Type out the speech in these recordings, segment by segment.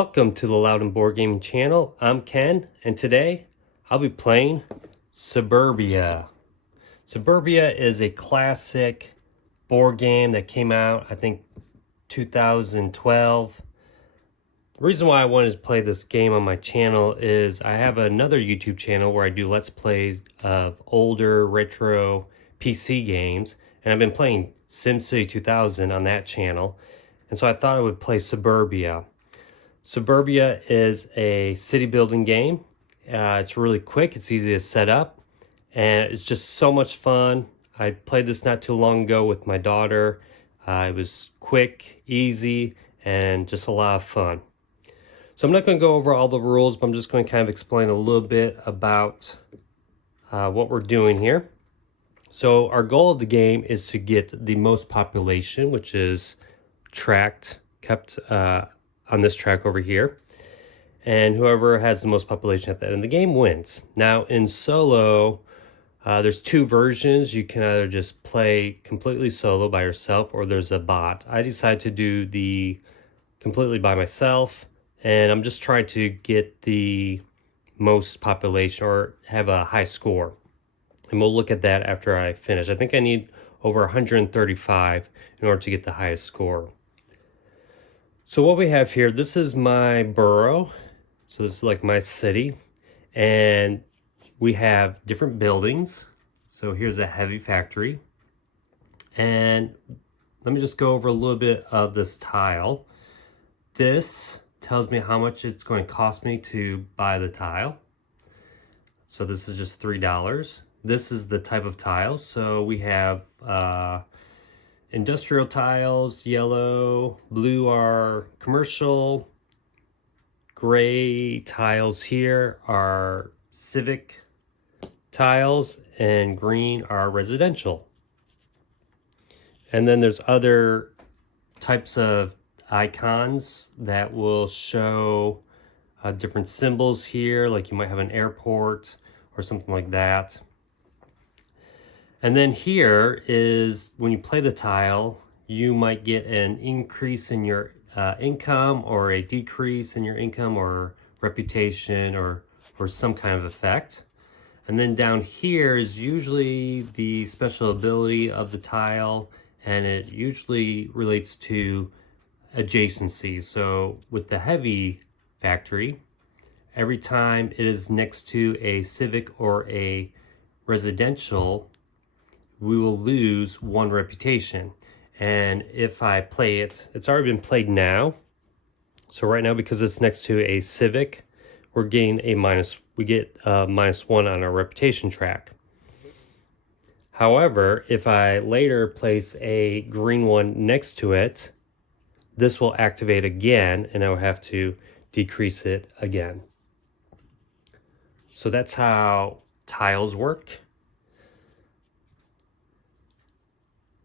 Welcome to the Loud and Board Gaming channel. I'm Ken, and today I'll be playing Suburbia. Suburbia is a classic board game that came out, I think, 2012. The reason why I wanted to play this game on my channel is I have another YouTube channel where I do Let's Plays of older retro PC games, and I've been playing SimCity 2000 on that channel, and so I thought I would play Suburbia. Suburbia is a city building game. It's really quick, it's easy to set up, and it's just so much fun. I played this not too long ago with my daughter. It was quick, easy, and just a lot of fun. So I'm not going to go over all the rules, but I'm just going to kind of explain a little bit about what we're doing here. So our goal of the game is to get the most population, which is kept on this track over here, and whoever has the most population at the end of the game wins. Now in solo, there's two versions. You can either just play completely solo by yourself, or there's a bot. I decided to do the completely by myself, and I'm just trying to get the most population or have a high score, and we'll look at that after I finish. I think I need over 135 in order to get the highest score. So what we have here, this is my borough. So this is like my city, and we have different buildings. So here's a heavy factory, and let me just go over a little bit of this tile. This tells me how much it's going to cost me to buy the tile. So this is just $3. This is the type of tile. So we have industrial tiles, yellow, blue are commercial, gray tiles here are civic tiles, and green are residential. And then there's other types of icons that will show different symbols here, like you might have an airport or something like that. And then here is when you play the tile, you might get an increase in your income, or a decrease in your income or reputation, or some kind of effect. And then down here is usually the special ability of the tile, and it usually relates to adjacency. So with the heavy factory, every time it is next to a civic or a residential, we will lose one reputation. And if I play it, it's already been played now. So right now, because it's next to a civic, we're getting we get -1 on our reputation track. However, if I later place a green one next to it, this will activate again, and I will have to decrease it again. So that's how tiles work.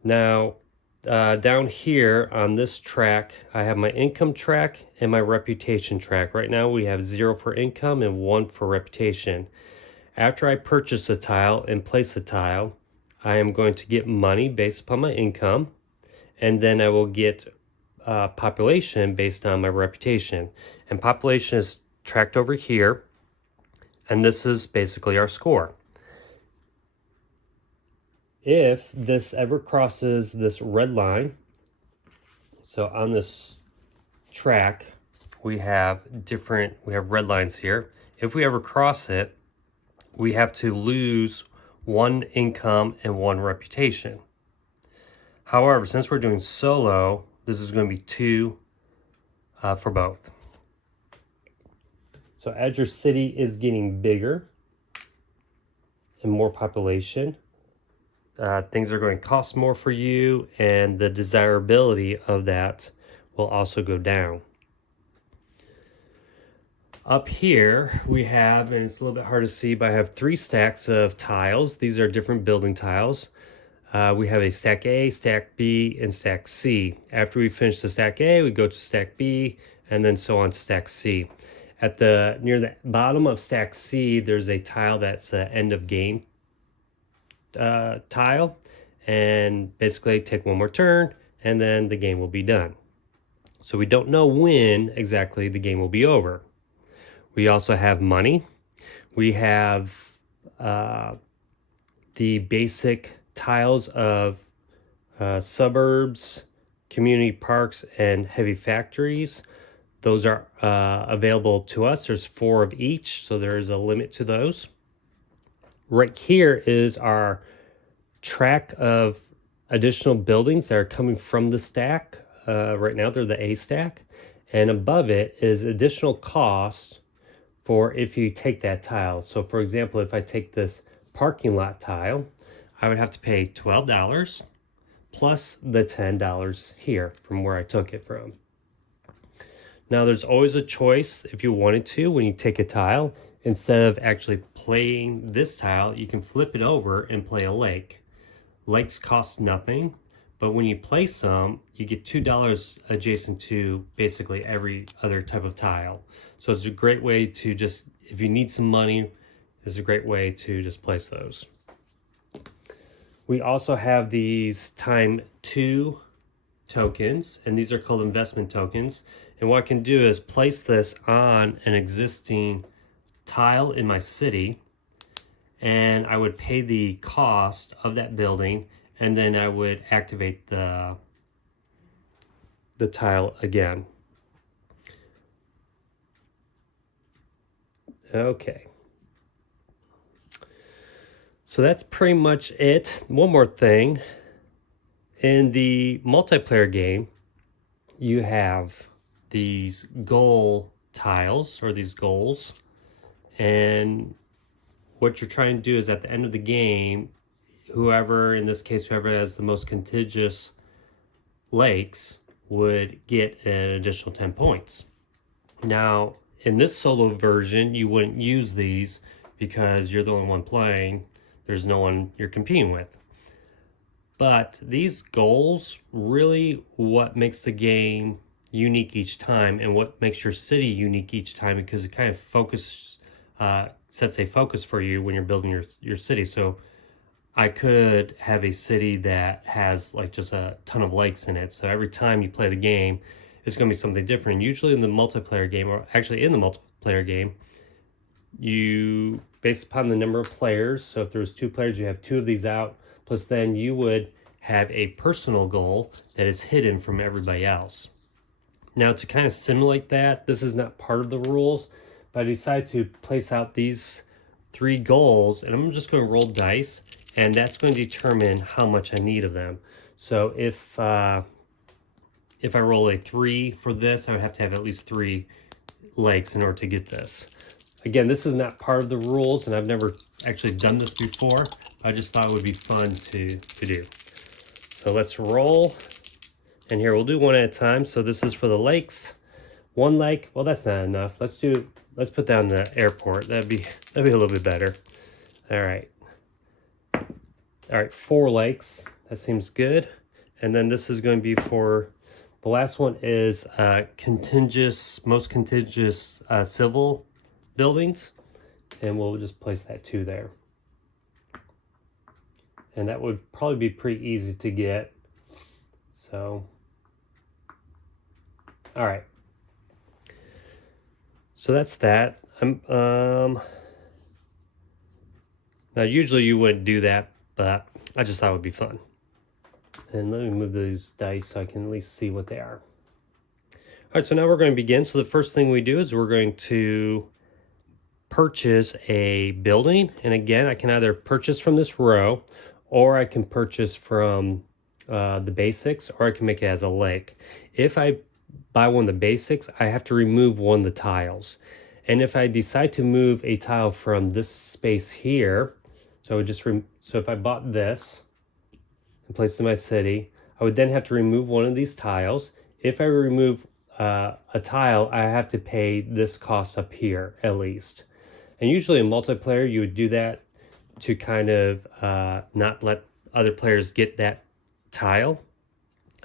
Now, down here on this track, I have my income track and my reputation track. Right now we have 0 for income and 1 for reputation. After I purchase a tile and place a tile, I am going to get money based upon my income, and then I will get population based on my reputation. And population is tracked over here, and this is basically our score. If this ever crosses this red line, so on this track we have red lines here. If we ever cross it, we have to lose 1 income and 1 reputation. However, since we're doing solo, this is going to be 2 for both. So as your city is getting bigger and more population, things are going to cost more for you, and the desirability of that will also go down. Up here we have, and it's a little bit hard to see, but I have 3 stacks of tiles. These are different building tiles. We have a stack A, stack B, and stack C. After we finish the stack A, we go to stack B, and then so on to stack C. Near the bottom of stack C, there's a tile that's an end of game tile, and basically take one more turn and then the game will be done. So we don't know when exactly the game will be over. We also have money. We have the basic tiles of suburbs, community parks, and heavy factories. Those are available to us. There's 4 of each, so there's a limit to those. Right here is our track of additional buildings that are coming from the stack. Right now they're the A stack. And above it is additional cost for if you take that tile. So for example, if I take this parking lot tile, I would have to pay $12 plus the $10 here from where I took it from. Now there's always a choice if you wanted to when you take a tile, instead of actually playing this tile, you can flip it over and play a lake. Lakes cost nothing, but when you play some, you get $2 adjacent to basically every other type of tile. So it's a great way to just, if you need some money, it's a great way to just place those. We also have these time 2 tokens, and these are called investment tokens. And what I can do is place this on an existing tile in my city, and I would pay the cost of that building, and then I would activate the tile again. Okay. So that's pretty much it. One more thing. In the multiplayer game, you have these goal tiles, or these goals, and what you're trying to do is at the end of the game, whoever, in this case, whoever has the most contiguous lakes would get an additional 10 points. Now, in this solo version, you wouldn't use these because you're the only one playing. There's no one you're competing with. But these goals really what makes the game unique each time, and what makes your city unique each time, because it kind of sets a focus for you when you're building your city. So I could have a city that has like just a ton of lakes in it. So every time you play the game, it's going to be something different. And usually in the multiplayer game, or actually in the multiplayer game, you, based upon the number of players, so if there's 2 players, you have 2 of these out, plus then you would have a personal goal that is hidden from everybody else. Now to kind of simulate that, this is not part of the rules, but I decided to place out these 3 goals, and I'm just going to roll dice, and that's going to determine how much I need of them. So if I roll a 3 for this, I would have to have at least 3 lakes in order to get this. Again, this is not part of the rules, and I've never actually done this before. I just thought it would be fun to do. So let's roll. And here, we'll do one at a time. So this is for the lakes. 1 lake, well, that's not enough. Let's put down the airport. That'd be a little bit better. All right. 4 lakes. That seems good. And then this is going to be for, the last one is most contiguous civil buildings, and we'll just place that 2 there. And that would probably be pretty easy to get. So, all right. So that's that. Now usually you wouldn't do that, but I just thought it would be fun. And let me move those dice so I can at least see what they are. All right, so now we're going to begin. So the first thing we do is we're going to purchase a building. And again, I can either purchase from this row, or I can purchase from the basics, or I can make it as a lake. If I buy one of the basics, I have to remove one of the tiles. And if I decide to move a tile from this space here, so if I bought this and placed it in my city, I would then have to remove one of these tiles. If I remove a tile, I have to pay this cost up here at least. And usually in multiplayer, you would do that to kind of not let other players get that tile.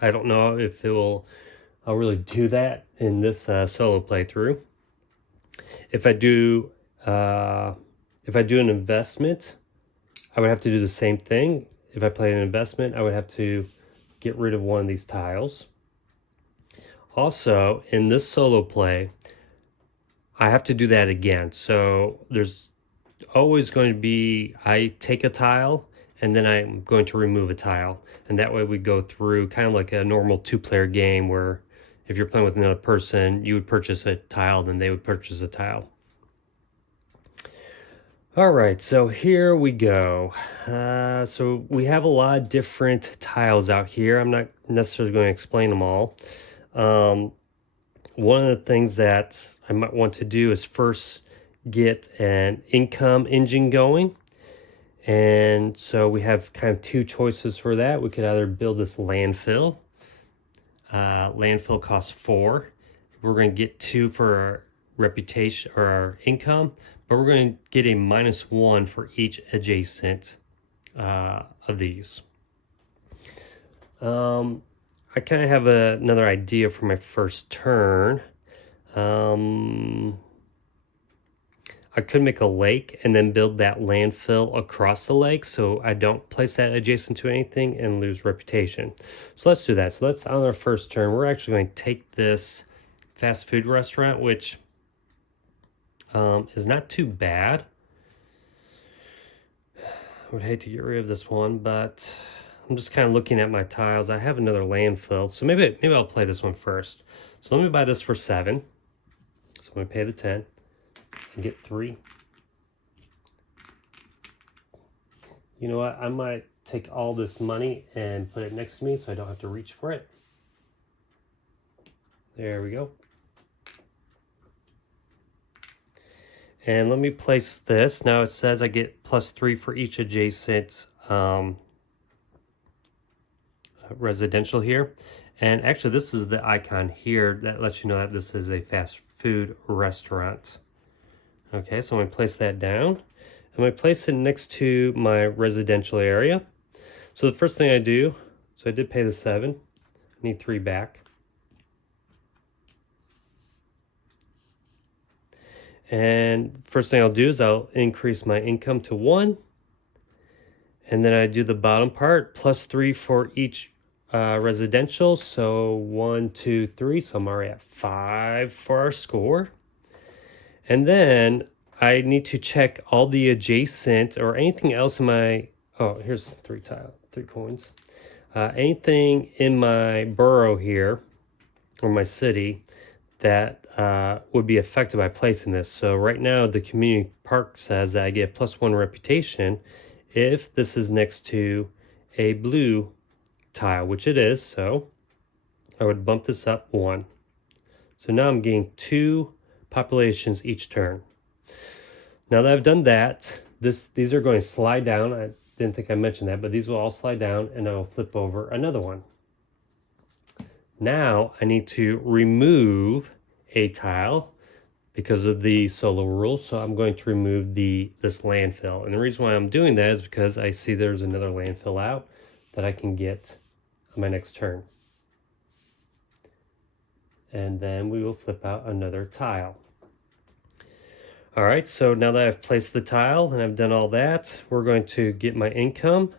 I don't know if I'll really do that in this solo playthrough. If I do an investment, I would have to do the same thing. If I play an investment, I would have to get rid of one of these tiles. Also, in this solo play, I have to do that again. So there's always going to be, I take a tile and then I'm going to remove a tile. And that way we go through kind of like a normal two-player game where if you're playing with another person, you would purchase a tile, then they would purchase a tile. All right, so here we go. So we have a lot of different tiles out here. I'm not necessarily going to explain them all. One of the things that I might want to do is first get an income engine going. And so we have kind of two choices for that. We could either build this landfill. Landfill costs 4. We're going to get 2 for our reputation or our income, but we're going to get a -1 for each adjacent of these. I kind of have another idea for my first turn. I could make a lake and then build that landfill across the lake so I don't place that adjacent to anything and lose reputation. So let's do that. So let's, on our first turn, we're actually going to take this fast food restaurant, which is not too bad. I would hate to get rid of this one, but I'm just kind of looking at my tiles. I have another landfill, so maybe I'll play this one first. So let me buy this for 7. So I'm going to pay the 10 and get 3. You know what? I might take all this money and put it next to me so I don't have to reach for it. There we go. And let me place this. Now it says I get +3 for each adjacent residential here. And actually this is the icon here that lets you know that this is a fast food restaurant. Okay, so I'm going to place that down. I'm going to place it next to my residential area. So the first thing I do, so I did pay the 7. I need 3 back. And first thing I'll do is I'll increase my income to 1. And then I do the bottom part, +3 for each residential. So 1, 2, 3. So I'm already at 5 for our score. And then I need to check all the adjacent or anything else in my, oh, here's 3 coins. Anything in my borough here or my city that would be affected by placing this. So right now the community park says that I get +1 reputation if this is next to a blue tile, which it is. So I would bump this up 1. So now I'm getting 2 populations each turn. Now that I've done that, these are going to slide down. I didn't think I mentioned that, but these will all slide down and I'll flip over another one. Now I need to remove a tile because of the solo rule. So I'm going to remove this landfill. And the reason why I'm doing that is because I see there's another landfill out that I can get on my next turn. And then we will flip out another tile. All right, so now that I've placed the tile and I've done all that, we're going to get my income,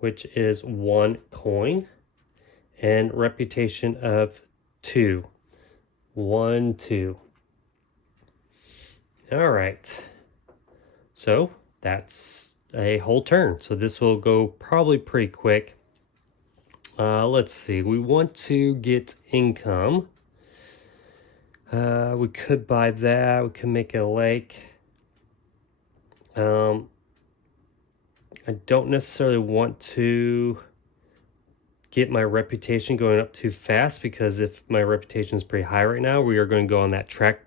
which is 1 coin, and reputation of 2. 1, 2. All right, so that's a whole turn. So this will go probably pretty quick. Let's see, we want to get income. We could buy that. We could make a lake. I don't necessarily want to get my reputation going up too fast, because if my reputation is pretty high right now, we are going to go on that track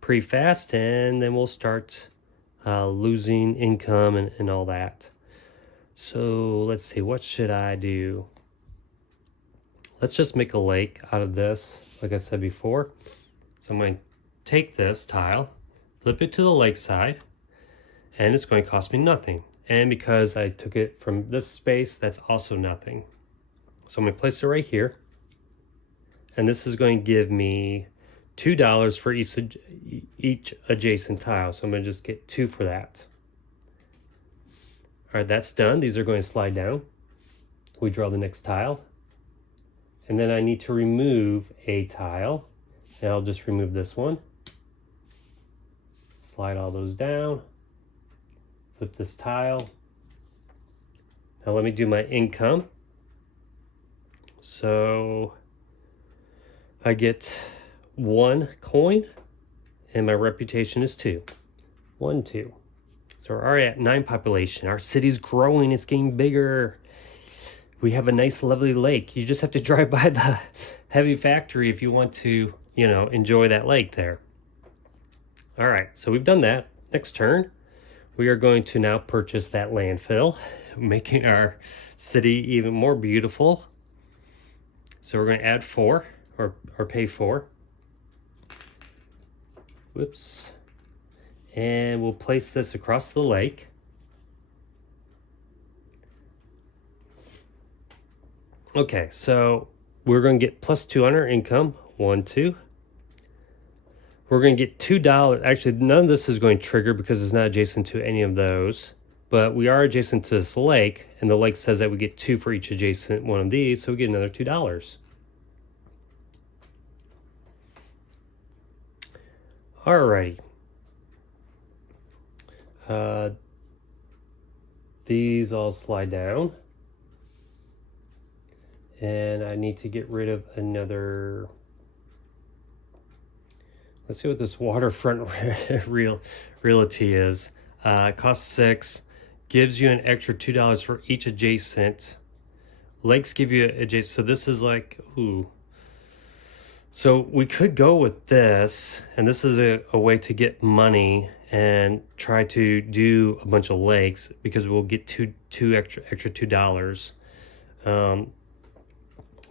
pretty fast, and then we'll start losing income and all that. So let's see, what should I do? Let's just make a lake out of this, like I said before. So I'm going to take this tile, flip it to the lake side, and it's going to cost me nothing. And because I took it from this space, that's also nothing. So I'm going to place it right here. And this is going to give me $2 for each adjacent tile. So I'm going to just get 2 for that. All right, that's done. These are going to slide down. We draw the next tile. And then I need to remove a tile. And I'll just remove this one. Slide all those down. Flip this tile. Now let me do my income. So I get 1 coin and my reputation is 2. 1, 2. So we're already at 9 population. Our city's growing, it's getting bigger. We have a nice lovely lake. You just have to drive by the heavy factory if you want to, you know, enjoy that lake there. All right, so we've done that. Next turn, we are going to now purchase that landfill, making our city even more beautiful. So we're going to add 4 or pay 4. Whoops. And we'll place this across the lake. Okay, so we're going to get +2 on our income. 1, 2. We're going to get $2. Actually, none of this is going to trigger because it's not adjacent to any of those. But we are adjacent to this lake, and the lake says that we get 2 for each adjacent one of these, so we get another $2. Alrighty. These all slide down. And I need to get rid of another. Let's see what this waterfront realty is. It costs 6, gives you an extra $2 for each adjacent. Lakes give you adjacent, so this is like, ooh. So we could go with this, and this is a way to get money and try to do a bunch of lakes because we'll get two extra $2.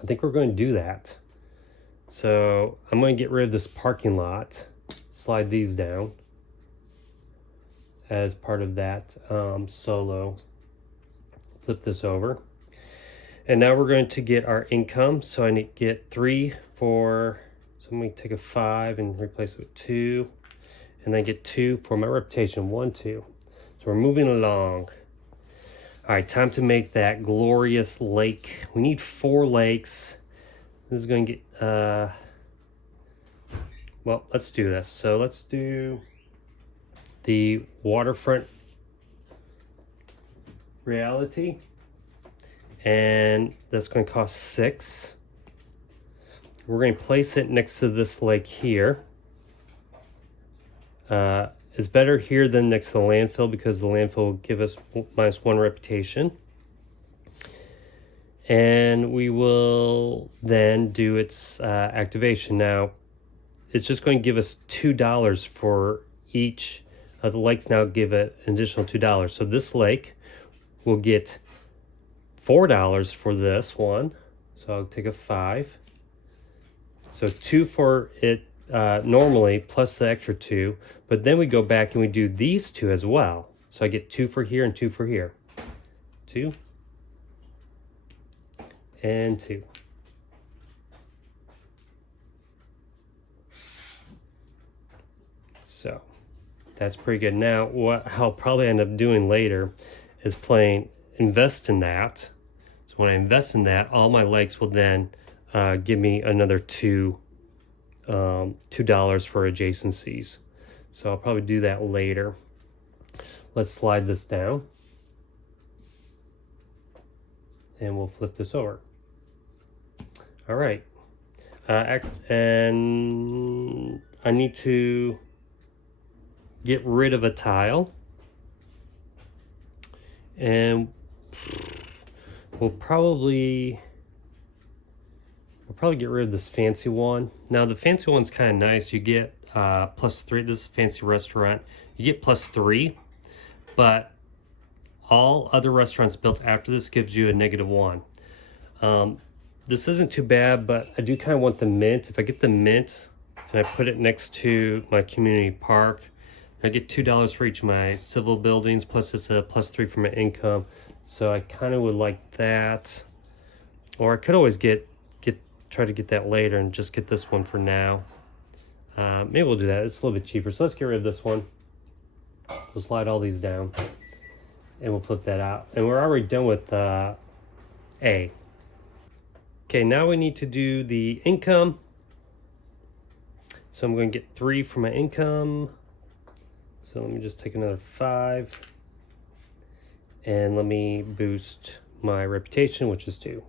I think we're going to do that. So I'm going to get rid of this parking lot, slide these down as part of that solo. Flip this over. And now we're going to get our income. So I need to get 3 for, so I'm going to take a 5 and replace it with 2. And then get 2 for my reputation, 1, 2. So we're moving along. All right, time to make that glorious lake. We need 4 lakes. This is going to get, well, let's do this. So let's do the waterfront reality. And that's going to cost 6. We're going to place it next to this lake here. It's better here than next to the landfill because the landfill will give us -1 reputation. And we will then do its activation. Now, it's just going to give us $2 for each of the lakes. Now give it an additional $2. So this lake will get $4 for this one. So I'll take a 5. So 2 for it normally plus the extra 2. But then we go back and we do these 2 as well. So I get 2 for here and 2 for here. 2 and 2. So that's pretty good. Now what I'll probably end up doing later is playing invest in that. So when I invest in that, all my lakes will then give me another $2 for adjacencies. So I'll probably do that later. Let's slide this down. And we'll flip this over. All right. And I need to get rid of a tile. And we'll probably get rid of this fancy one. Now the fancy one's kind of nice. You get +3. This is a fancy restaurant. You get +3, but all other restaurants built after this gives you a -1. This isn't too bad, but I do kind of want the mint. If I get the mint and I put it next to my community park, I get $2 for each of my civil buildings, plus it's a +3 for my income. So I kind of would like that. Or I could always try to get that later and just get this one for now. Maybe we'll do that. It's a little bit cheaper. So let's get rid of this one. We'll slide all these down and we'll flip that out. And we're already done with A. Okay, now we need to do the income. So I'm going to get 3 for my income. So let me just take another 5. And let me boost my reputation, which is 2.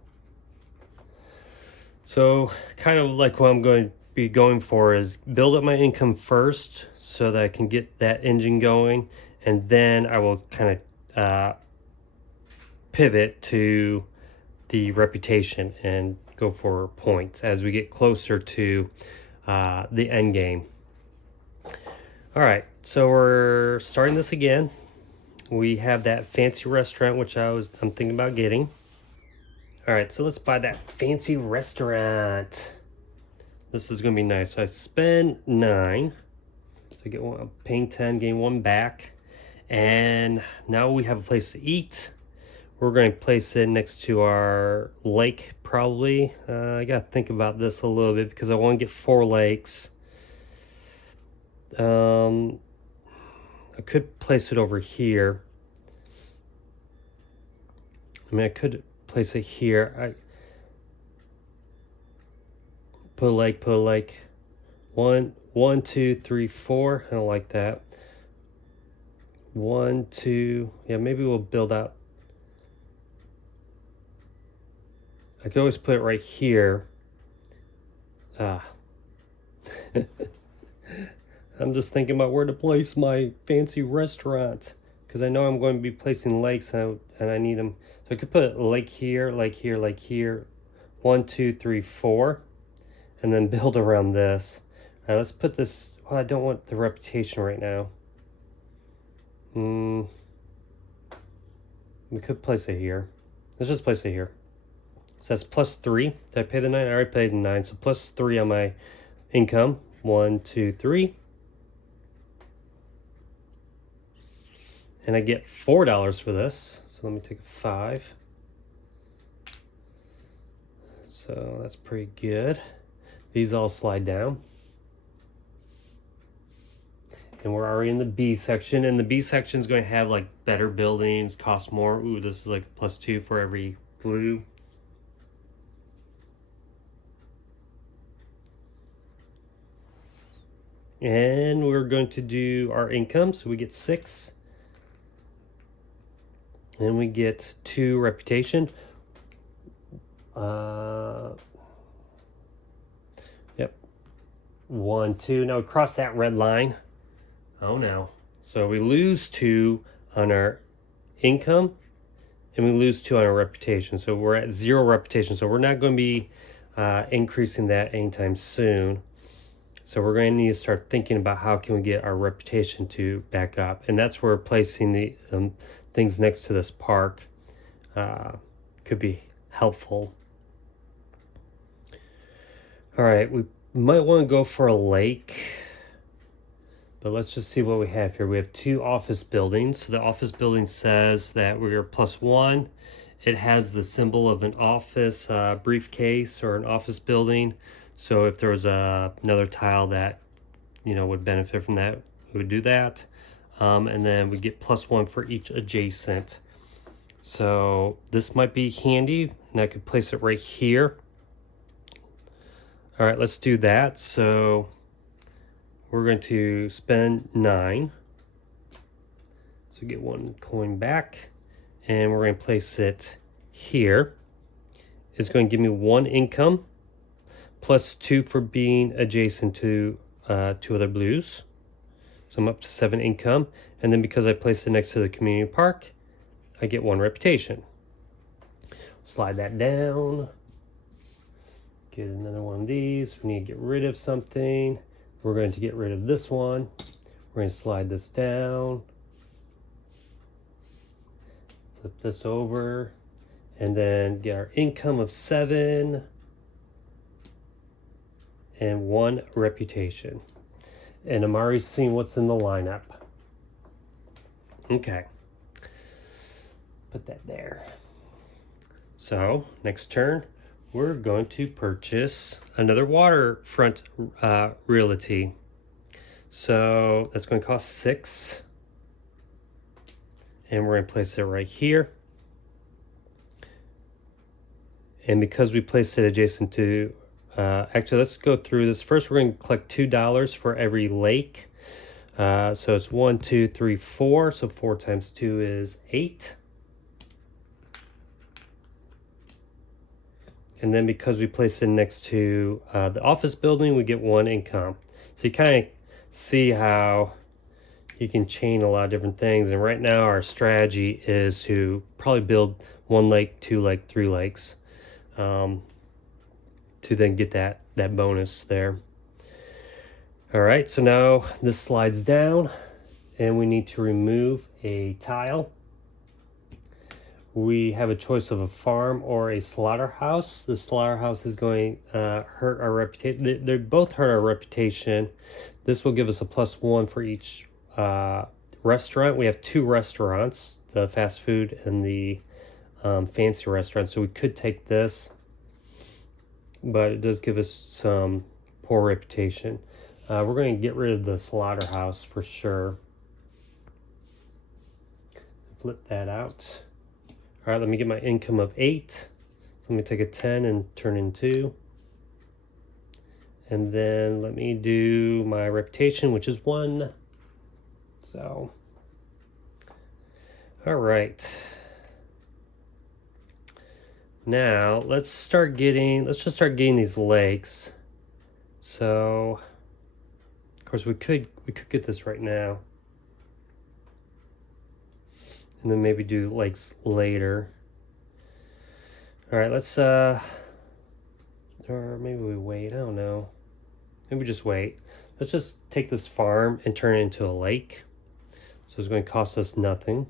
So kind of like what I'm going to be going for is build up my income first so that I can get that engine going, and then I will kind of pivot to the reputation and go for points as we get closer to the end game. All right, so we're starting this again. We have that fancy restaurant, which I'm thinking about getting. All right, so let's buy that fancy restaurant. This is gonna be nice. So I spend 9. So I get one, paying 10, gain 1 back. And now we have a place to eat. We're going to place it next to our lake, probably. I got to think about this a little bit because I want to get 4 lakes. I could place it over here. I mean, I could place it here. I put a lake. 1, 2, 3, 4. I don't like that. 1, 2. Yeah, maybe we'll build out. I could always put it right here. I'm just thinking about where to place my fancy restaurant because I know I'm going to be placing lakes and I need them. So I could put a lake here, lake here, lake here. 1, 2, 3, 4, and then build around this. All right, let's put this. Well, I don't want the reputation right now. We could place it here. Let's just place it here. So that's plus 3. Did I pay the 9? I already paid the 9. So plus 3 on my income. 1, 2, 3. And I get $4 for this. So let me take a 5. So that's pretty good. These all slide down. And we're already in the B section. And the B section is going to have like better buildings, cost more. Ooh, this is like plus 2 for every blue. And we're going to do our income. So we get 6. And we get 2 reputation. Yep. 1, 2. Now we cross that red line. Oh no. So we lose 2 on our income and we lose 2 on our reputation. So we're at 0 reputation. So we're not going to be increasing that anytime soon. So we're going to need to start thinking about how can we get our reputation to back up. And that's where placing the things next to this park could be helpful. All right, we might want to go for a lake. But let's just see what we have here. We have 2 office buildings. So the office building says that we're plus 1. It has the symbol of an office briefcase or an office building. So if there was another tile that would benefit from that, we would do that. And then we get plus 1 for each adjacent. So this might be handy, and I could place it right here. All right, let's do that. So we're going to spend 9. So get 1 coin back. And we're going to place it here. It's going to give me 1 income. Plus 2 for being adjacent to 2 other blues. So I'm up to 7 income. And then because I placed it next to the community park, I get 1 reputation. Slide that down. Get another one of these. We need to get rid of something. We're going to get rid of this one. We're going to slide this down. Flip this over. And then get our income of 7. And 1 reputation. And I'm already seeing what's in the lineup. Okay. Put that there. So, next turn, we're going to purchase another waterfront realty. So that's going to cost 6. And we're going to place it right here. And because we placed it adjacent to, actually, let's go through this. First, we're going to collect $2 for every lake. So it's 1, 2, 3, 4. So 4 times 2 is 8. And then because we placed it next to the office building, we get 1 income. So you kind of see how you can chain a lot of different things. And right now our strategy is to probably build 1 lake, 2 lake, 3 lakes, to then get that bonus there. All right, so now this slides down and we need to remove a tile. We have a choice of a farm or a slaughterhouse. The slaughterhouse is going to hurt our reputation. They both hurt our reputation. This will give us a +1 for each restaurant. We have 2 restaurants, the fast food and the fancy restaurant. So we could take this, but it does give us some poor reputation. We're going to get rid of the slaughterhouse for sure. Flip that out. All right, let me get my income of 8. So let me take a 10 and turn in 2. And then let me do my reputation, which is 1. So, all right. Now let's just start getting these lakes. So, of course, we could get this right now, and then maybe do lakes later. All right, let's or maybe we wait. I don't know. Maybe just wait. Let's just take this farm and turn it into a lake. So it's going to cost us nothing.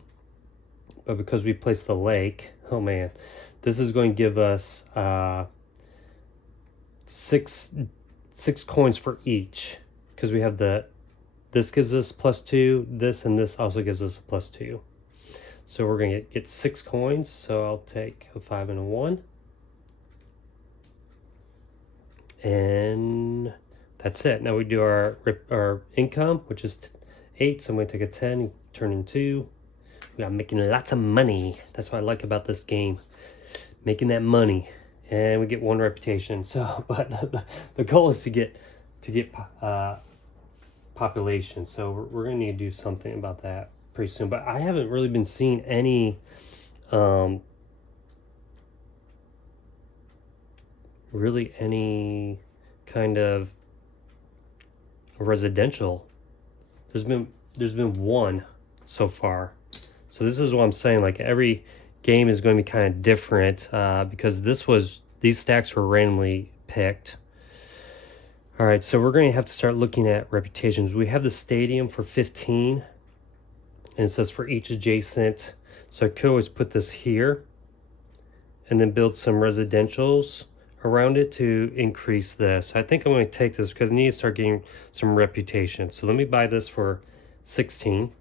But because we placed the lake, oh man, this is going to give us 6 coins for each, because we have this gives us +2, this and this also gives us a +2. So we're going to get 6 coins. So I'll take a 5 and a 1. And that's it. Now we do our income, which is 8. So I'm going to take a 10, turn in 2. We are making lots of money. That's what I like about this game, making that money. And we get 1 reputation. So, but the goal is to get population. So we're gonna need to do something about that pretty soon. But I haven't really been seeing any really any kind of residential. There's been 1 so far. So this is what I'm saying. Like every game is going to be kind of different because these stacks were randomly picked. All right, so we're going to have to start looking at reputations. We have the stadium for 15, and it says for each adjacent. So I could always put this here and then build some residentials around it to increase this. I think I'm going to take this because I need to start getting some reputation. So let me buy this for 16.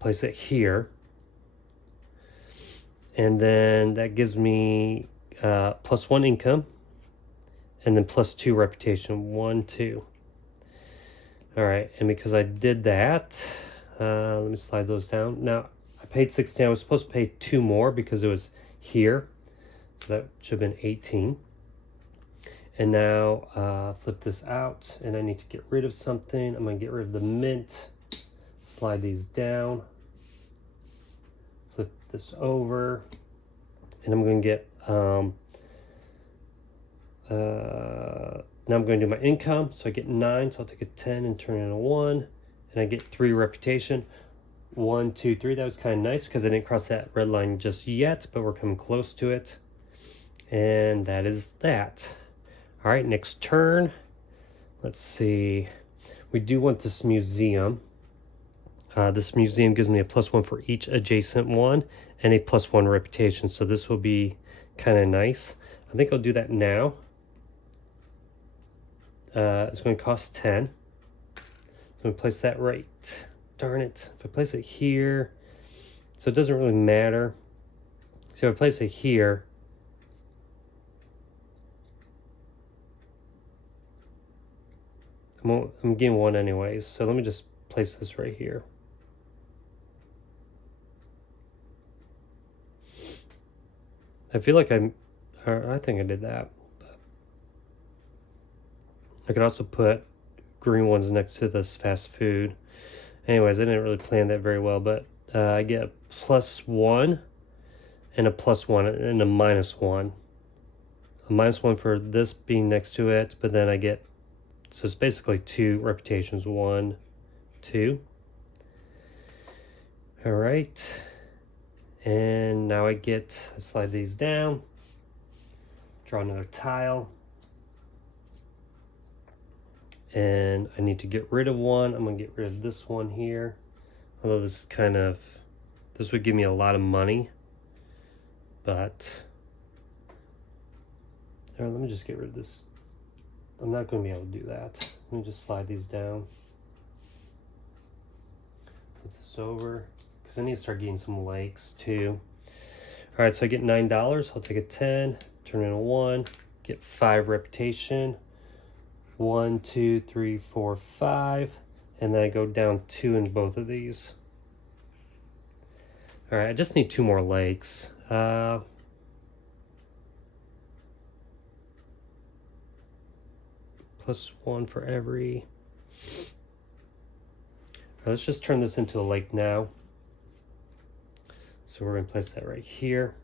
Place it here. And then that gives me +1 income and then +2 reputation. 1, 2. All right, and because I did that, let me slide those down. Now I paid 16. I was supposed to pay 2 more because it was here, so that should have been 18. And now flip this out, and I need to get rid of something. I'm gonna get rid of the mint. Slide these down. Flip this over, and I'm going to get now I'm going to do my income. So I get 9, so I'll take a 10 and turn it into 1, and I get 3 reputation. 1, 2, 3. That was kind of nice because I didn't cross that red line just yet, but we're coming close to it. And that is that. All right, next turn. Let's see. We do want this museum. This museum gives me a +1 for each adjacent one and a +1 reputation. So this will be kind of nice. I think I'll do that now. It's going to cost 10. So I'm going to place that right. Darn it. If I place it here, so it doesn't really matter. So if I place it here, I'm getting 1 anyways. So let me just place this right here. I feel like I think I did that. I could also put green ones next to this fast food. Anyways, I didn't really plan that very well, but I get a +1 and a +1 and a -1. A -1 for this being next to it, but then I get, so it's basically 2 reputations. 1, 2. All right. And now I slide these down, draw another tile. And I need to get rid of one. I'm gonna get rid of this one here. Although this would give me a lot of money, but let me just get rid of this. I'm not gonna be able to do that. Let me just slide these down. Flip this over, because I need to start getting some lakes too. All right, so I get $9. I'll take a 10, turn in a 1, get 5 reputation. 1, 2, 3, 4, 5, and then I go down 2 in both of these. All right, I just need 2 more lakes. +1 for every. All right, let's just turn this into a lake now. So we're going to place that right here.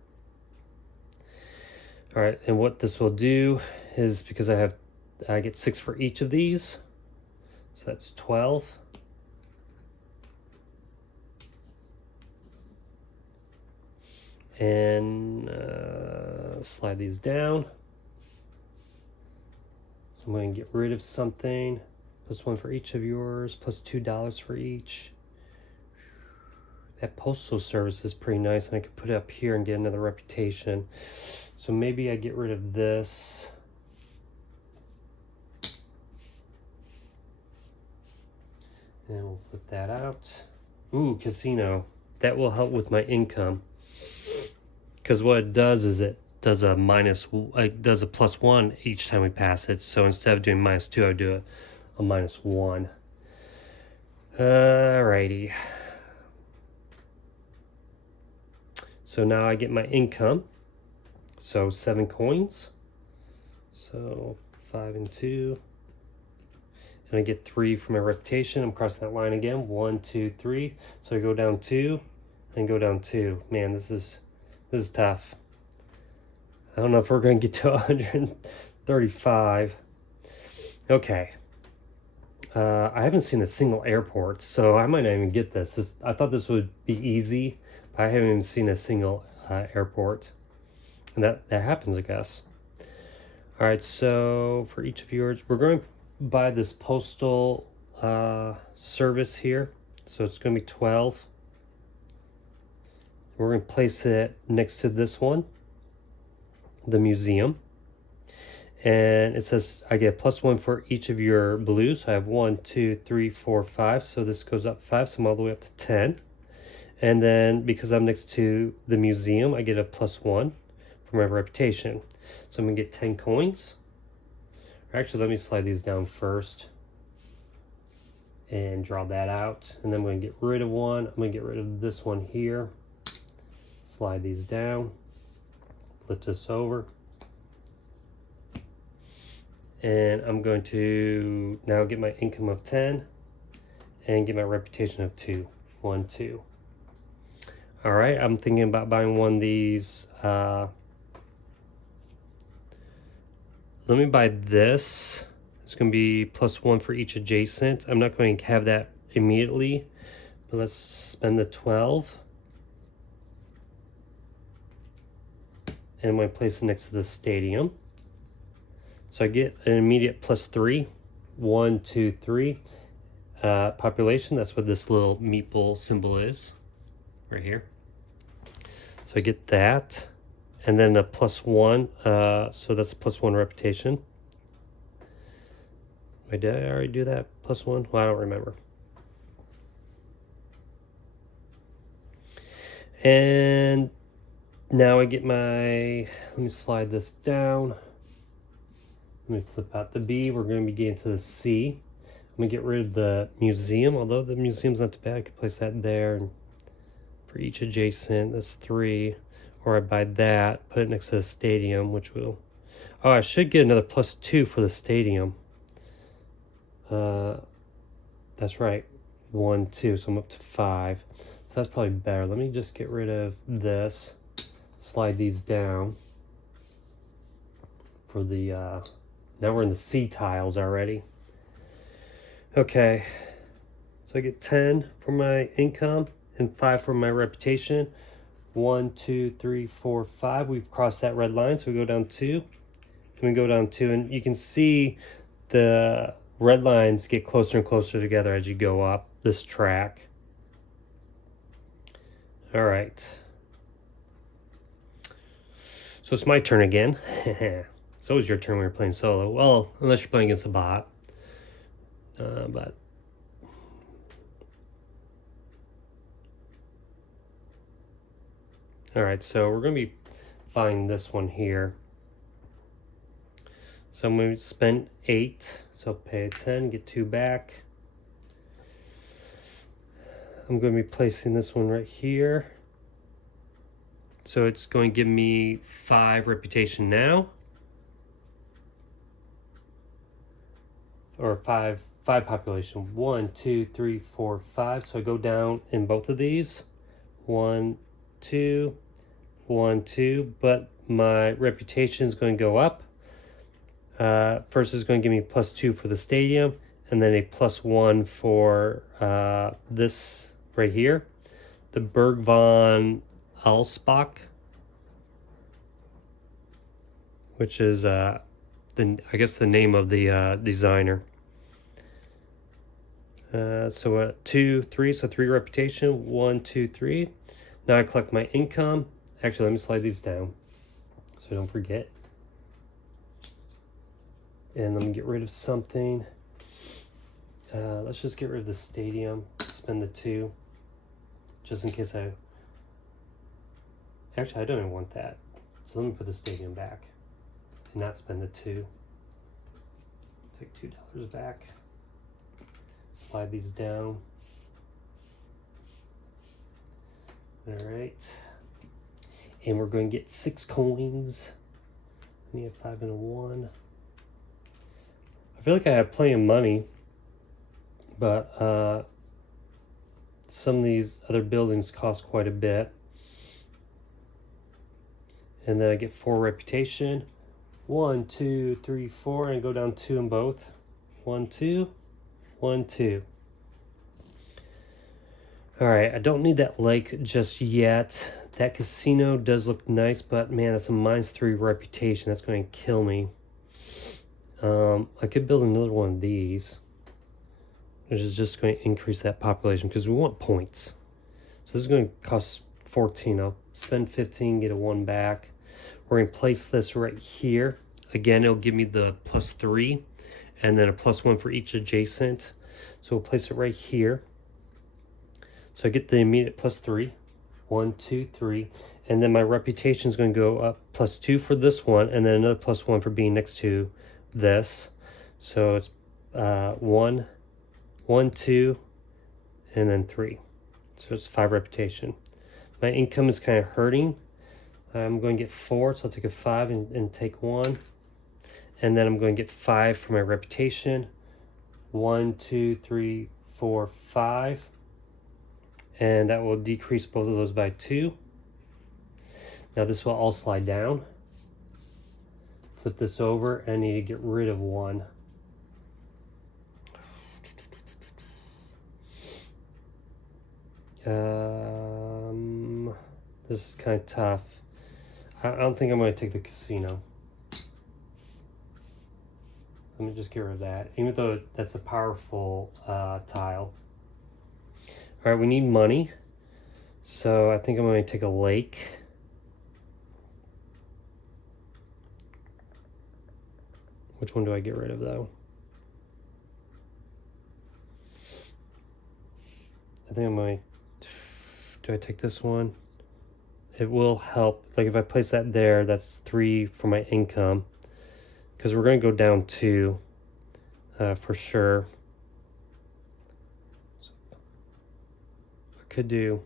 All right, and what this will do is, because I get 6 for each of these, so that's 12. And slide these down. I'm going to get rid of something. +1 for each of yours, +$2 for each. That postal service is pretty nice, and I could put it up here and get another reputation. So maybe I get rid of this. And we'll flip that out. Ooh, casino. That will help with my income. Because what it does is it does a +1 each time we pass it. So instead of doing -2, I do a -1. Alrighty. So now I get my income. So 7 coins. So 5 and 2. And I get 3 for my reputation. I'm crossing that line again. 1, 2, 3. So I go down 2 and go down 2. Man, this is tough. I don't know if we're going to get to 135. Okay. I haven't seen a single airport, so I might not even get this. I thought this would be easy, but I haven't even seen a single airport. And that happens, I guess. All right, so for each of yours, we're going to buy this postal service here. So it's going to be 12. We're going to place it next to this one, the museum. And it says I get +1 for each of your blues. So I have 1, 2, 3, 4, 5. So this goes up 5, so I'm all the way up to 10. And then because I'm next to the museum, I get a +1 for my reputation. So I'm going to get 10 coins. Actually, let me slide these down first and draw that out. And then I'm going to get rid of one. I'm going to get rid of this one here. Slide these down. Flip this over. And I'm going to now get my income of 10 and get my reputation of 2. 1, 2. All right, I'm thinking about buying one of these. Let me buy this. It's going to be +1 for each adjacent. I'm not going to have that immediately, but let's spend the 12. And I'm going to place it next to the stadium. So I get an immediate +3. 1, 2, 3. Population, that's what this little meatball symbol is. Right here. So I get that. And then a +1. So that's a +1 reputation. Did I already do that? +1? Well, I don't remember. And now I get let me slide this down. Let me flip out the B. We're going to be getting to the C. I'm going to get rid of the museum, although the museum's not too bad. I could place that there. And for each adjacent, that's 3. or I buy that, put it next to the stadium, which will... Oh, I should get another +2 for the stadium. That's right. 1, 2, so I'm up to 5. So that's probably better. Let me just get rid of this. Slide these down for the... now we're in the C tiles already. Okay. So I get 10 for my income and 5 for my reputation. 1, 2, 3, 4, 5. We've crossed that red line, so we go down 2. And we go down 2, and you can see the red lines get closer and closer together as you go up this track. All right. So it's my turn again. It's always your turn when you're playing solo. Well, unless you're playing against a bot. But all right, so we're going to be buying this one here. So I'm going to spend 8, so pay 10, get 2 back. I'm going to be placing this one right here. So it's going to give me 5 reputation now. Or 5 population. 1, 2, 3, 4, 5. So I go down in both of these. 1, 2, 1, 2. But my reputation is going to go up. First is going to give me +2 for the stadium, and then a +1 for this right here, the Berg von Alsbach, which is I guess the name of the designer. So 2, 3, so 3 reputation. 1, 2, 3. Now I collect my income. Actually, let me slide these down so I don't forget. And let me get rid of something. Let's just get rid of the stadium. Spend the 2. Just in case I... Actually, I don't even want that. So let me put the stadium back. And not spend the 2. Take $2 back. Slide these down. Alright. And we're going to get 6 coins. I need a 5 and a 1. I feel like I have plenty of money, but some of these other buildings cost quite a bit. And then I get 4 reputation. 1, 2, 3, 4, and go down 2 in both. 1, 2, 1, 2. All right, I don't need that lake just yet. That casino does look nice, but man, that's a -3 reputation. That's going to kill me. I could build another one of these, which is just going to increase that population because we want points. So this is going to cost 14. I'll spend 15, get a 1 back. We're going to place this right here. Again, it'll give me the +3 and then a +1 for each adjacent. So we'll place it right here. So I get the immediate +3. 1, 2, 3. And then my reputation is going to go up +2 for this one, and then another +1 for being next to this. So it's 1, 1, 2, and then 3. So it's 5 reputation. My income is kind of hurting. I'm going to get 4, so I'll take a 5 and take 1. And then I'm going to get 5 for my reputation. 1, 2, 3, 4, 5. And that will decrease both of those by 2. Now this will all slide down. Flip this over, and I need to get rid of 1. This is kind of tough. I don't think I'm going to take the casino. Let me just get rid of that, even though that's a powerful tile. All right, we need money. So I think I'm going to take a lake. Which one do I get rid of, though? I think I'm going to... Do I take this one? It will help. Like if I place that there, that's 3 for my income. Because we're going to go down 2 for sure. So I could do...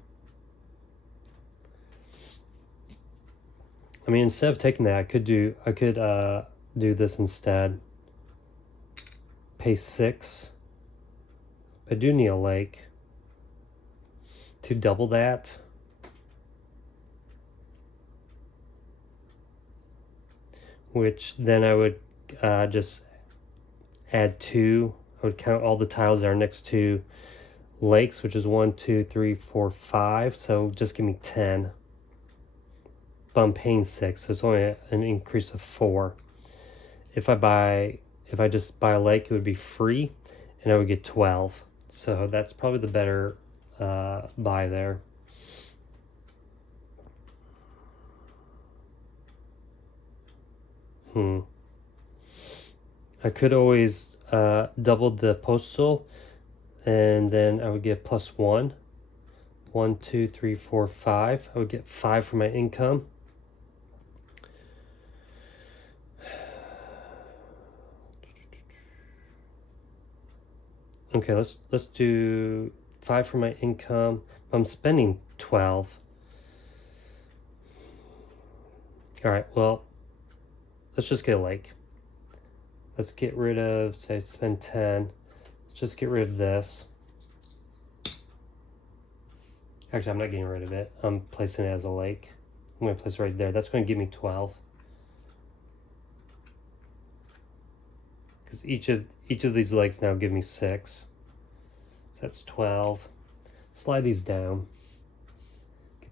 I mean, instead of taking that, I could do this instead. Pay 6. I do need a lake to double that. Which then I would just add 2. I would count all the tiles that are next to lakes, which is 1, 2, 3, 4, 5. So just give me 10. But I'm paying 6, so it's only an increase of 4. If I just buy a lake, it would be free, and I would get 12. So that's probably the better buy there. I could always double the postal, and then I would get +1. 1, 2, 3, 4, 5. I would get 5 for my income. Okay, let's do 5 for my income. I'm spending 12. All right, well, let's just get a lake. Let's get rid of, say, spend 10. Let's just get rid of this. Actually, I'm not getting rid of it. I'm placing it as a lake. I'm going to place it right there. That's going to give me 12. Because each of these lakes now give me 6. So that's 12. Slide these down.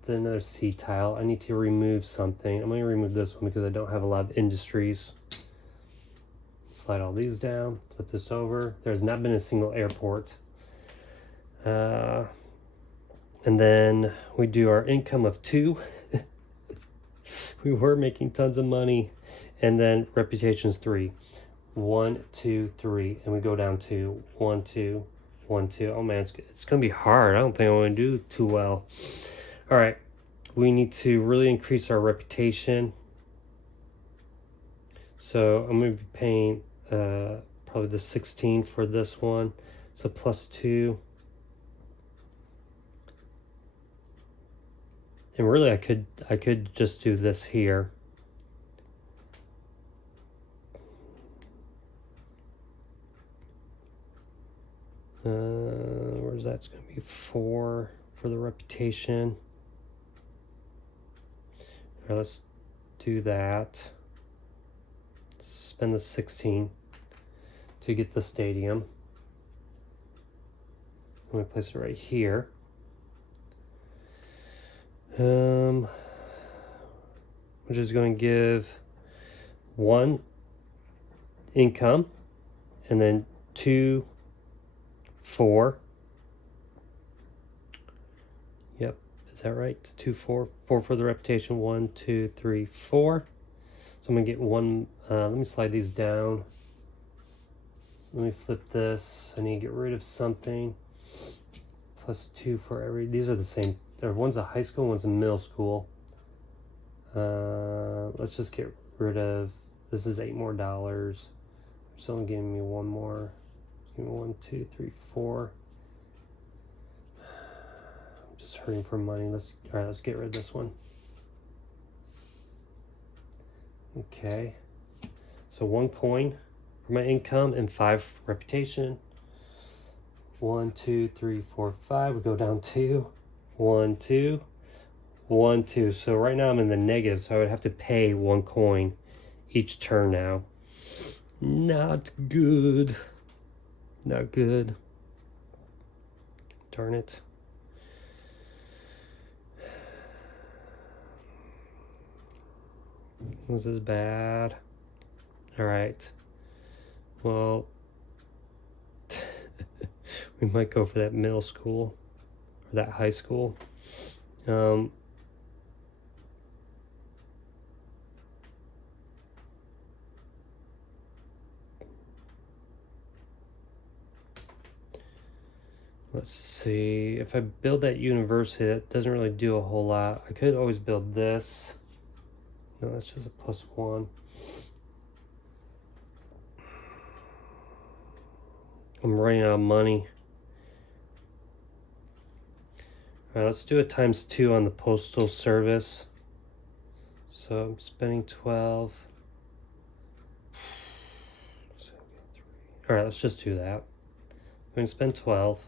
Get another C tile. I need to remove something. I'm going to remove this one because I don't have a lot of industries. Slide all these down. Flip this over. There's not been a single airport. And then we do our income of 2. We were making tons of money. And then reputation's 3. 1, 2, 3. And we go down to 1, 2, 1, 2. Oh man, it's going to be hard. I don't think I'm going to do too well. All right. We need to really increase our reputation. So I'm going to be paying probably the 16 for this one. So +2. And really, I could just do this here. Where's that? It's going to be 4 for the reputation. All right, let's do that. Spend the 16 to get the stadium. I'm going to place it right here. Which is going to give 1 income, and then 2, 4. Yep, is that right? 2, 4, 4 for the reputation. 1, 2, 3, 4. So I'm gonna get 1. Let me slide these down. Let me flip this. I need to get rid of something. +2 for every. These are the same. One's a high school, one's a middle school. Let's just get rid of. This is $8 more. So only giving me 1 more. Give me 1, 2, 3, 4. I'm just hurting for money. All right. Let's get rid of this one. Okay. So 1 coin for my income and 5 reputation. 1, 2, 3, 4, 5. We go down 2. 1, 2. 1, 2. So right now I'm in the negative, so I would have to pay 1 coin each turn now. Not good. Not good. Darn it. This is bad. All right. Well, we might go for that middle school or that high school. Let's see, if I build that university, that doesn't really do a whole lot. I could always build this. No, that's just a +1. I'm running out of money. All right, let's do a ×2 on the postal service. So So I'm spending 12. All right, let's just do that. I'm going to spend 12.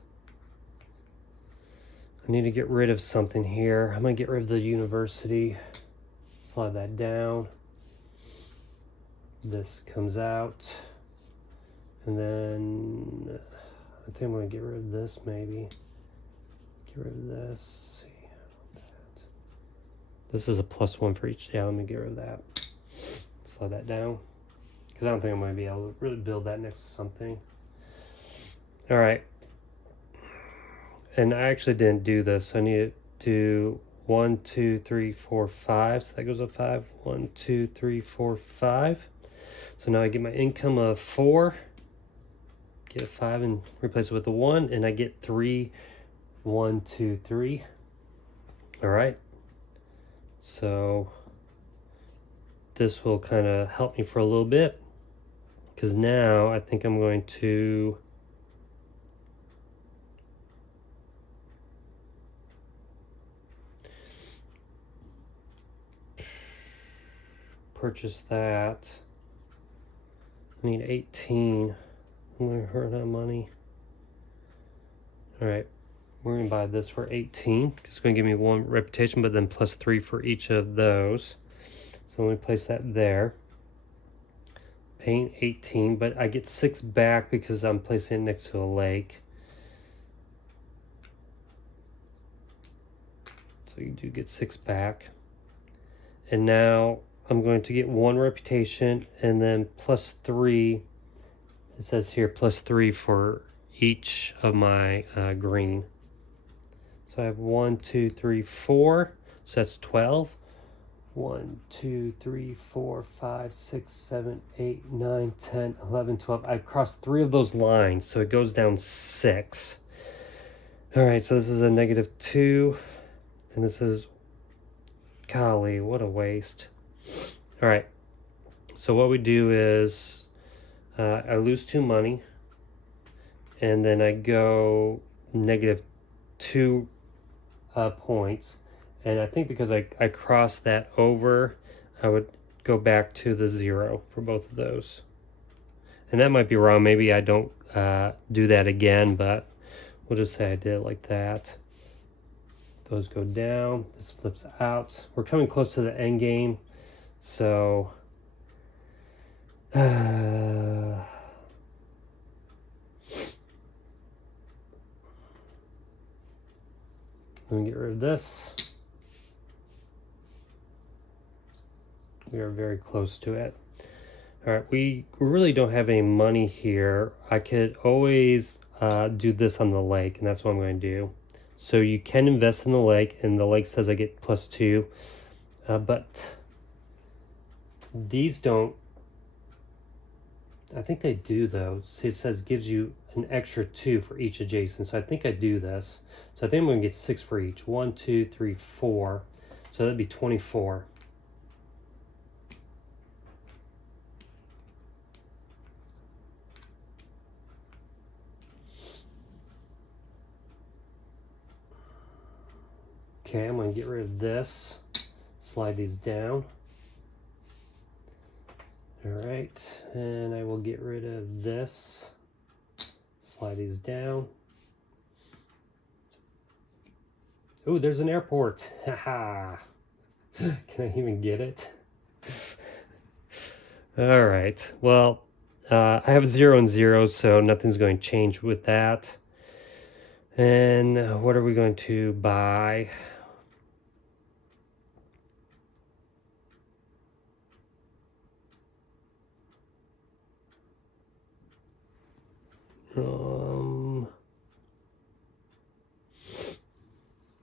I need to get rid of something here. I'm going to get rid of the university. Slide that down. This comes out. And then I think I'm going to get rid of this maybe. Get rid of this. See. This is a +1 for each. Yeah, let me get rid of that. Slide that down. Because I don't think I'm going to be able to really build that next to something. All right. And I actually didn't do this. I need to do 1, 2, 3, 4, 5. So that goes up 5. 1, 2, 3, 4, 5. So now I get my income of 4. Get a 5 and replace it with a 1. And I get 3, 1, 2, 3. All right. So this will kind of help me for a little bit. Because now I think I'm going to purchase that. I need 18. I'm going to run out of money. All right, we're going to buy this for 18. It's going to give me 1 reputation, but then +3 for each of those. So let me place that there. Paint 18, but I get 6 back because I'm placing it next to a lake. So you do get 6 back. And now I'm going to get 1 reputation and then +3. It says here +3 for each of my green. So I have 1, 2, 3, 4. So that's 12. 1, 2, 3, 4, 5, 6, 7, 8, 9, 10, 11, 12. I've crossed 3 of those lines, so it goes down 6. All right, so this is a -2, and this is, golly, what a waste. All right, so what we do is I lose 2 money, and then I go -2 points. And I think because I crossed that over, I would go back to the 0 for both of those. And that might be wrong. Maybe I don't do that again, but we'll just say I did it like that. Those go down. This flips out. We're coming close to the end game. So let me get rid of this. We are very close to it. All right, we really don't have any money here. I could always do this on the lake, and that's what I'm going to do. So you can invest in the lake, and the lake says I get +2, but these don't. I think they do though. See, it says gives you an extra 2 for each adjacent. So I think I do this. So I think I'm going to get 6 for each. 1, 2, 3, 4. So that'd be 24. Okay, I'm going to get rid of this. Slide these down. All right, and I will get rid of this. Slide these down. Oh, there's an airport. Haha. Can I even get it? All right, well, I have 0 and 0, so nothing's going to change with that. And what are we going to buy?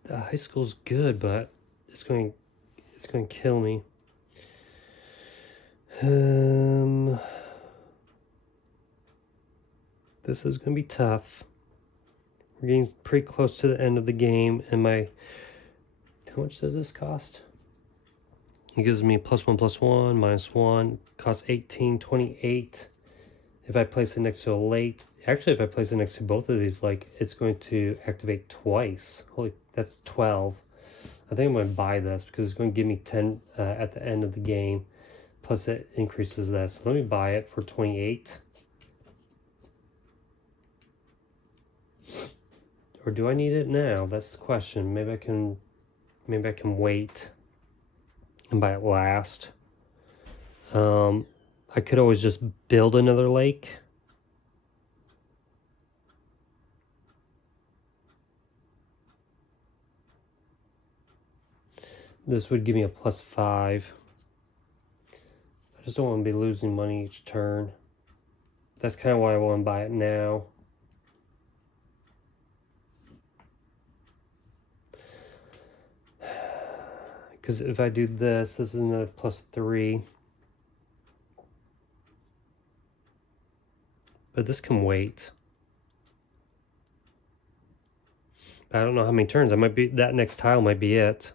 The high school's good, but it's going to kill me. This is going to be tough. We're getting pretty close to the end of the game, and how much does this cost? It gives me +1, +1, -1, costs 18, 28. If I place it next to a lake, actually if I place it next to both of these, like, it's going to activate twice. Holy, that's 12. I think I'm going to buy this because it's going to give me 10 at the end of the game. Plus it increases this. So let me buy it for 28. Or do I need it now? That's the question. Maybe I can wait and buy it last. I could always just build another lake. This would give me a +5. I just don't want to be losing money each turn. That's kind of why I want to buy it now. Because if I do this, this is another +3. But this can wait. I don't know how many turns. I might be, that next tile might be it.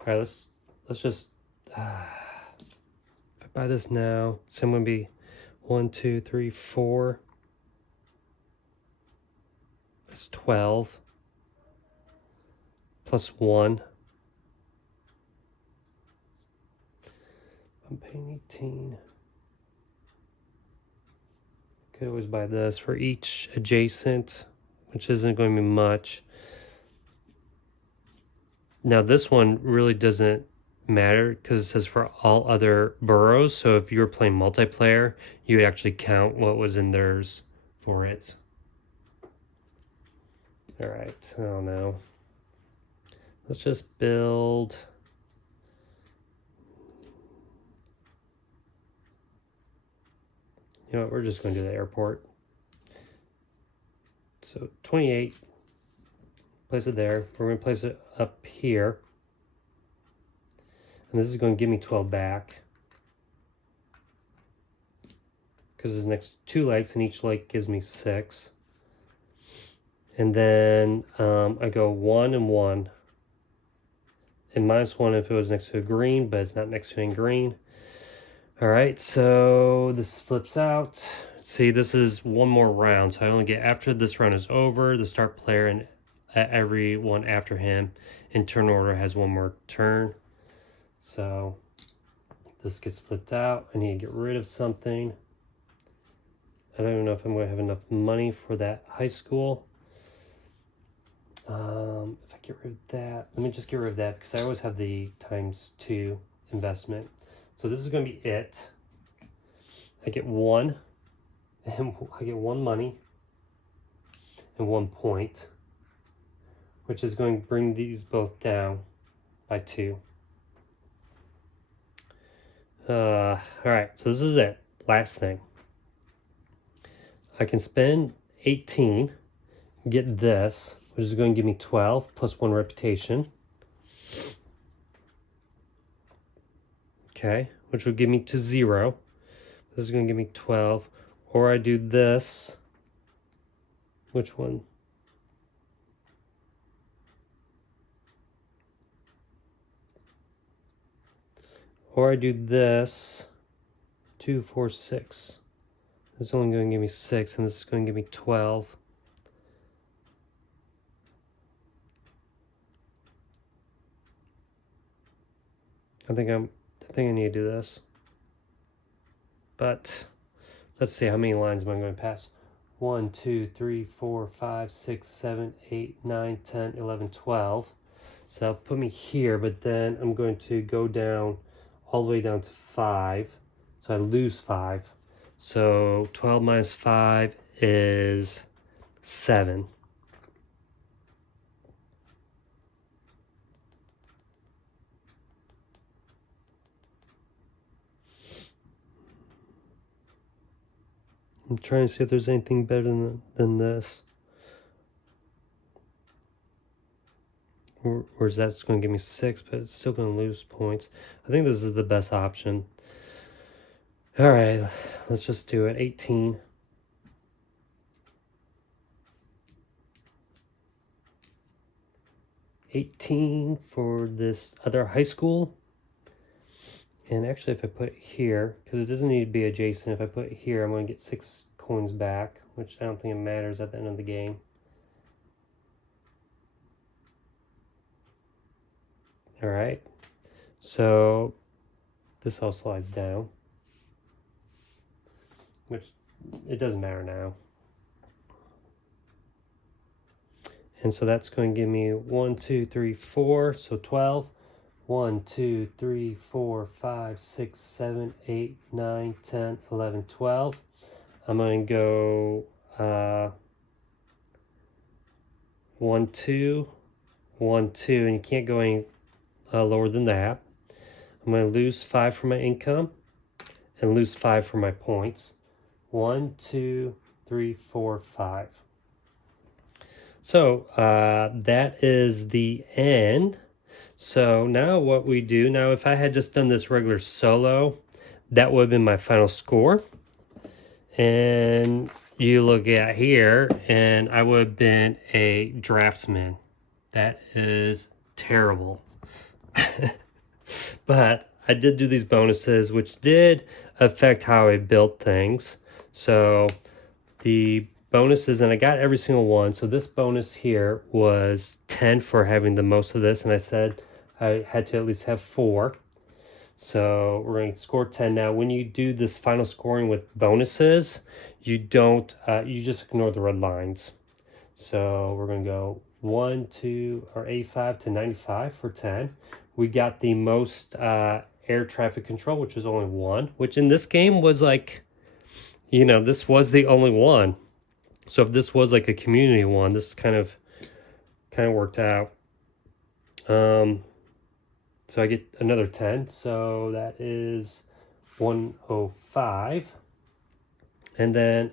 All right, let's just if I buy this now, so I'm gonna be 1, 2, 3, 4. That's 12 plus 1. I'm paying 18. Could always buy this for each adjacent, which isn't going to be much. Now this one really doesn't matter because it says for all other boroughs. So if you were playing multiplayer, you would actually count what was in theirs for it. All right, I don't know. Let's just build. You know what, we're just going to do the airport. So 28, place it there. We're going to place it up here. And this is going to give me 12 back. Because there's next 2 lakes, and each lake gives me 6. And then I go 1 and 1. And -1 if it was next to a green, but it's not next to any green. All right, so this flips out. See, this is one more round, so I only get, after this round is over, the start player and everyone after him in turn order has one more turn. So this gets flipped out. I need to get rid of something. I don't even know if I'm going to have enough money for that high school. If I get rid of that, let me just get rid of that because I always have the ×2 investment. So this is going to be it. I get 1, and I get 1 money and 1 point, which is going to bring these both down by 2. All right, so this is it. Last thing. I can spend 18, get this, which is going to give me 12 plus 1 reputation. Okay, which will give me to 0. This is going to give me 12. Or I do this. Which one? Or I do this. 2, 4, 6. This is only going to give me 6, and this is going to give me 12. I think I need to do this. But let's see, how many lines am I going to pass? 1, 2, 3, 4, 5, 6, 7, 8, 9, 10, 11, 12. So that'll put me here, but then I'm going to go down all the way down to 5. So I lose 5. So 12 minus 5 is 7. I'm trying to see if there's anything better than this. Or is that going to give me 6, but it's still going to lose points. I think this is the best option. All right, let's just do it. 18. 18 for this other high school. And actually, if I put it here, because it doesn't need to be adjacent, if I put it here, I'm going to get 6 coins back, which I don't think it matters at the end of the game. All right, so this all slides down, which it doesn't matter now. And so that's going to give me 1, 2, 3, 4, so 12. 1, 2, 3, 4, 5, 6, 7, 8, 9, 10, 11, 12. I'm going to go 1, 2, 1, 2, and you can't go any lower than that. I'm going to lose 5 for my income and lose 5 for my points. 1, 2, 3, 4, 5. So that is the end. So now what we do, now if I had just done this regular solo, that would have been my final score. And you look at here, and I would have been a draftsman. That is terrible. But I did do these bonuses, which did affect how I built things. So the bonuses, and I got every single one. So this bonus here was 10 for having the most of this, and I said I had to at least have 4. So we're going to score 10. Now when you do this final scoring with bonuses, you don't you just ignore the red lines. So we're going to go 1, 2, or 85 to 95 for 10. We got the most air traffic control, which was only 1, which in this game was like, you know, this was the only one. So if this was like a community one, this kind of worked out. So I get another 10. So that is 105. And then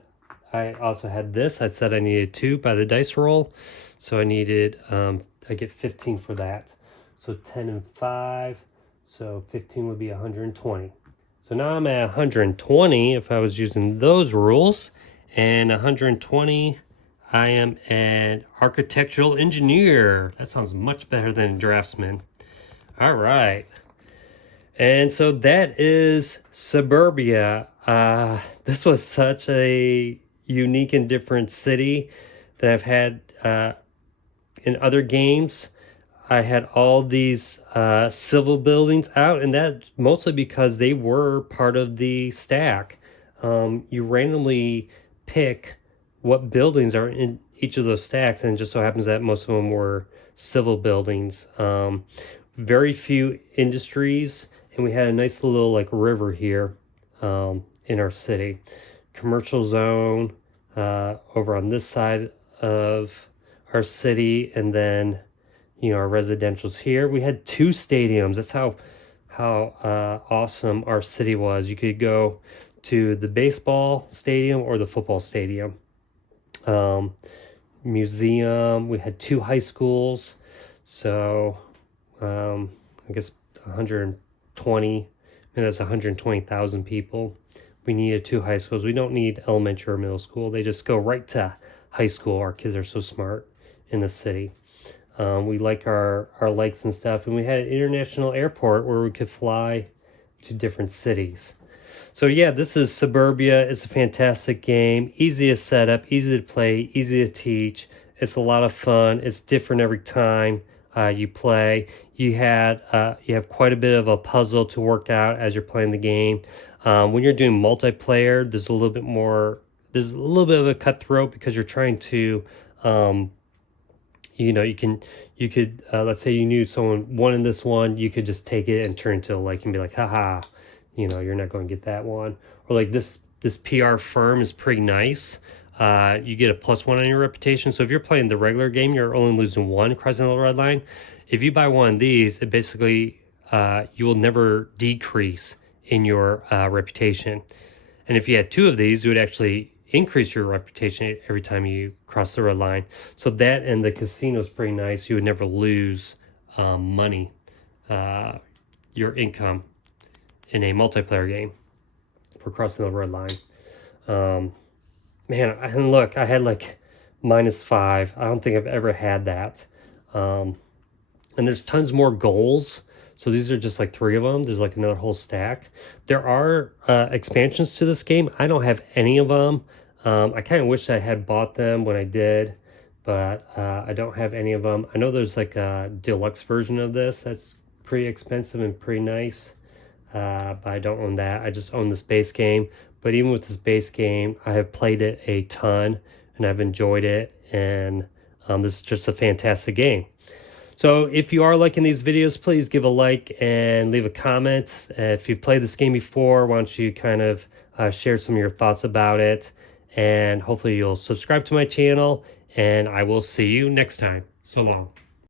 I also had this. I said I needed 2 by the dice roll. So I needed, I get 15 for that. So 10 and 5. So 15 would be 120. So now I'm at 120 if I was using those rules. And 120, I am an architectural engineer. That sounds much better than a draftsman. All right. And so that is Suburbia. This was such a unique and different city that I've had in other games. I had all these civil buildings out, and that's mostly because they were part of the stack. You randomly pick what buildings are in each of those stacks, and it just so happens that most of them were civil buildings. Very few industries, and we had a nice little like river here in our city. Commercial zone over on this side of our city, and then our residential's here. We had 2 stadiums. That's how awesome our city was. You could go to the baseball stadium or the football stadium. Museum. We had 2 high schools. So I guess 120. And that's 120,000 people. We needed 2 high schools. We don't need elementary or middle school. They just go right to high school. Our kids are so smart in the city. We like our lakes and stuff, and we had an international airport where we could fly to different cities. So yeah, this is Suburbia. It's a fantastic game. Easy to set up, easy to play, easy to teach. It's a lot of fun. It's different every time you play. You have quite a bit of a puzzle to work out as you're playing the game. When you're doing multiplayer, there's a little bit more. There's a little bit of a cutthroat because you're trying to. You could let's say you knew someone won in this one, you could just take it and turn to like and be like, haha, you're not going to get that one. Or like this PR firm is pretty nice. You get a +1 on your reputation. So if you're playing the regular game, you're only losing 1 crossing the red line. If you buy one of these, it basically you will never decrease in your reputation. And if you had 2 of these, you would actually increase your reputation every time you cross the red line. So that and the casino is pretty nice. You would never lose money, your income in a multiplayer game for crossing the red line. Man, and look, I had like -5. I don't think I've ever had that. And there's tons more goals. So these are just like 3 of them. There's like another whole stack. There are expansions to this game. I don't have any of them. I kind of wish I had bought them when I did, but I don't have any of them. I know there's like a deluxe version of this that's pretty expensive and pretty nice, but I don't own that. I just own this base game. But even with this base game, I have played it a ton and I've enjoyed it, and this is just a fantastic game. So if you are liking these videos, please give a like and leave a comment. If you've played this game before, why don't you kind of share some of your thoughts about it? And hopefully you'll subscribe to my channel, and I will see you next time. So long.